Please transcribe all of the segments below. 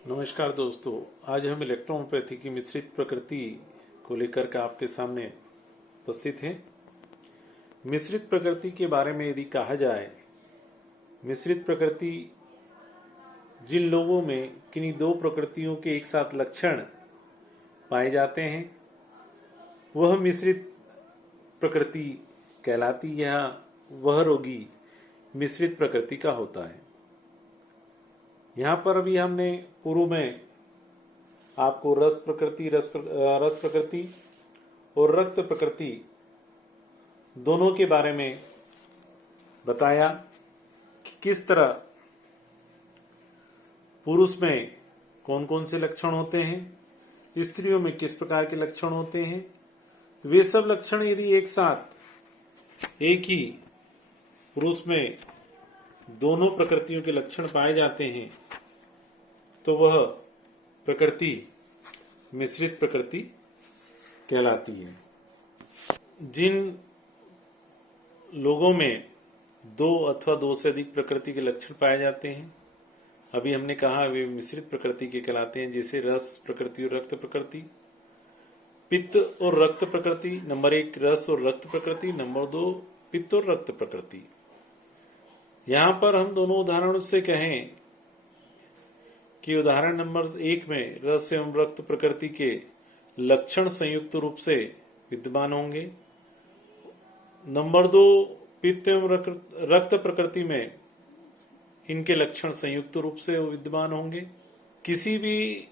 नमस्कार दोस्तों, आज हम इलेक्ट्रोहोम्योपैथी की मिश्रित प्रकृति को लेकर के आपके सामने उपस्थित हैं। मिश्रित प्रकृति के बारे में यदि कहा जाए, मिश्रित प्रकृति जिन लोगों में किन्हीं दो प्रकृतियों के एक साथ लक्षण पाए जाते हैं वह मिश्रित प्रकृति कहलाती है। वह रोगी मिश्रित प्रकृति का होता है। यहाँ पर अभी हमने पूर्व में आपको रस प्रकृति और रक्त प्रकृति दोनों के बारे में बताया कि किस तरह पुरुष में कौन कौन से लक्षण होते हैं, स्त्रियों में किस प्रकार के लक्षण होते हैं। वे सब लक्षण यदि एक साथ एक ही पुरुष में दोनों प्रकृतियों के लक्षण पाए जाते हैं तो वह प्रकृति मिश्रित प्रकृति कहलाती है। जिन लोगों में दो अथवा दो से अधिक प्रकृति के लक्षण पाए जाते हैं, अभी हमने कहा वे मिश्रित प्रकृति के कहलाते हैं, जैसे रस प्रकृति और रक्त प्रकृति। पित्त और रक्त प्रकृति, नंबर 1 रस और रक्त प्रकृति, नंबर 2 पित्त और रक्त प्रकृति। यहां पर हम दोनों उदाहरणों से कहें कि उदाहरण नंबर 1 में रस एवं रक्त प्रकृति के लक्षण संयुक्त रूप से विद्यमान होंगे। नंबर 2 पित्त एवं रक्त प्रकृति में इनके लक्षण संयुक्त रूप से विद्यमान होंगे। किसी भी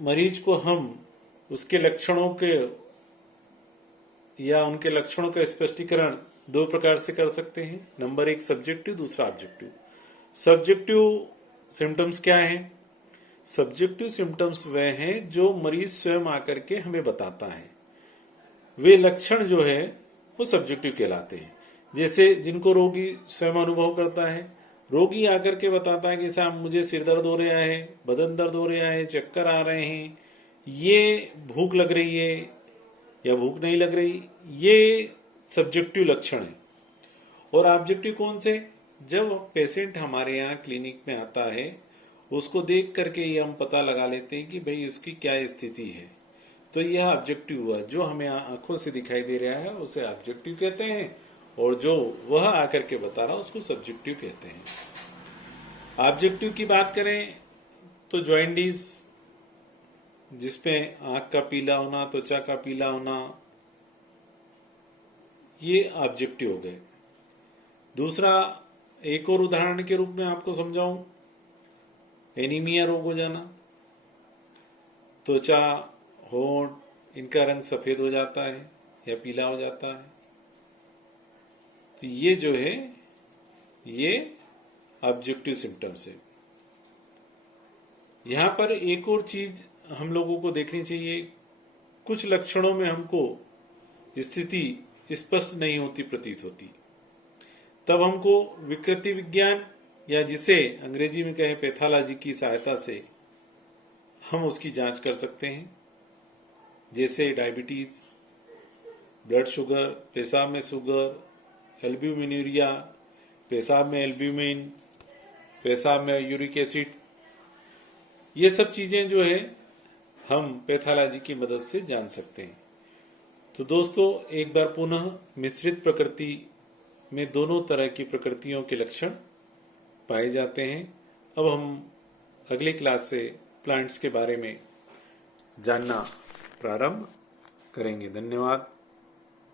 मरीज को हम उसके लक्षणों के या उनके लक्षणों का स्पष्टीकरण दो प्रकार से कर सकते हैं। नंबर 1 सब्जेक्टिव, दूसरा ऑब्जेक्टिव। सब्जेक्टिव सिम्टम्स क्या हैं? सब्जेक्टिव सिम्टम्स वह हैं जो मरीज स्वयं आकर के हमें बताता है। वे लक्षण जो है वो सब्जेक्टिव कहलाते हैं। जैसे जिनको रोगी स्वयं अनुभव करता है, रोगी आकर के बताता है कि साहब मुझे सिर दर्द हो रहा है, बदन दर्द हो रहा है, चक्कर आ रहे हैं, ये भूख लग रही है या भूख नहीं लग रही, ये सब्जेक्टिव लक्षण है। और ऑब्जेक्टिव कौन से? जब पेशेंट हमारे यहाँ क्लिनिक में आता है, उसको देख करके ये हम पता लगा लेते हैं कि भाई उसकी क्या स्थिति है। तो यह ऑब्जेक्टिव हुआ, जो हमें आंखों से दिखाई दे रहा है उसे ऑब्जेक्टिव कहते हैं, और जो वह आकर के बता रहा उसको सब्जेक्टिव कहते हैं। ऑब्जेक्टिव की बात करें तो जॉइंडिस, जिसमें आंख का पीला होना, त्वचा का पीला होना, ये ऑब्जेक्टिव हो गए। दूसरा, एक और उदाहरण के रूप में आपको समझाऊं, एनीमिया रोग हो जाना, त्वचा, होंठ, इनका रंग सफेद हो जाता है या पीला हो जाता है। तो ये जो है ये ऑब्जेक्टिव सिम्टम्स है। यहां पर एक और चीज हम लोगों को देखनी चाहिए, कुछ लक्षणों में हमको स्थिति स्पष्ट नहीं होती प्रतीत होती, तब हमको विकृति विज्ञान या जिसे अंग्रेजी में कहें पैथोलॉजी की सहायता से हम उसकी जांच कर सकते हैं। जैसे डायबिटीज, ब्लड शुगर, पेशाब में शुगर, एल्ब्यूमिनूरिया, पेशाब में एल्ब्यूमिन, पेशाब में यूरिक एसिड, ये सब चीजें जो है हम पैथोलॉजी की मदद से जान सकते हैं। तो दोस्तों, एक बार पुनः मिश्रित प्रकृति में दोनों तरह की प्रकृतियों के लक्षण पाए जाते हैं। अब हम अगली क्लास से प्लांट्स के बारे में जानना प्रारंभ करेंगे। धन्यवाद।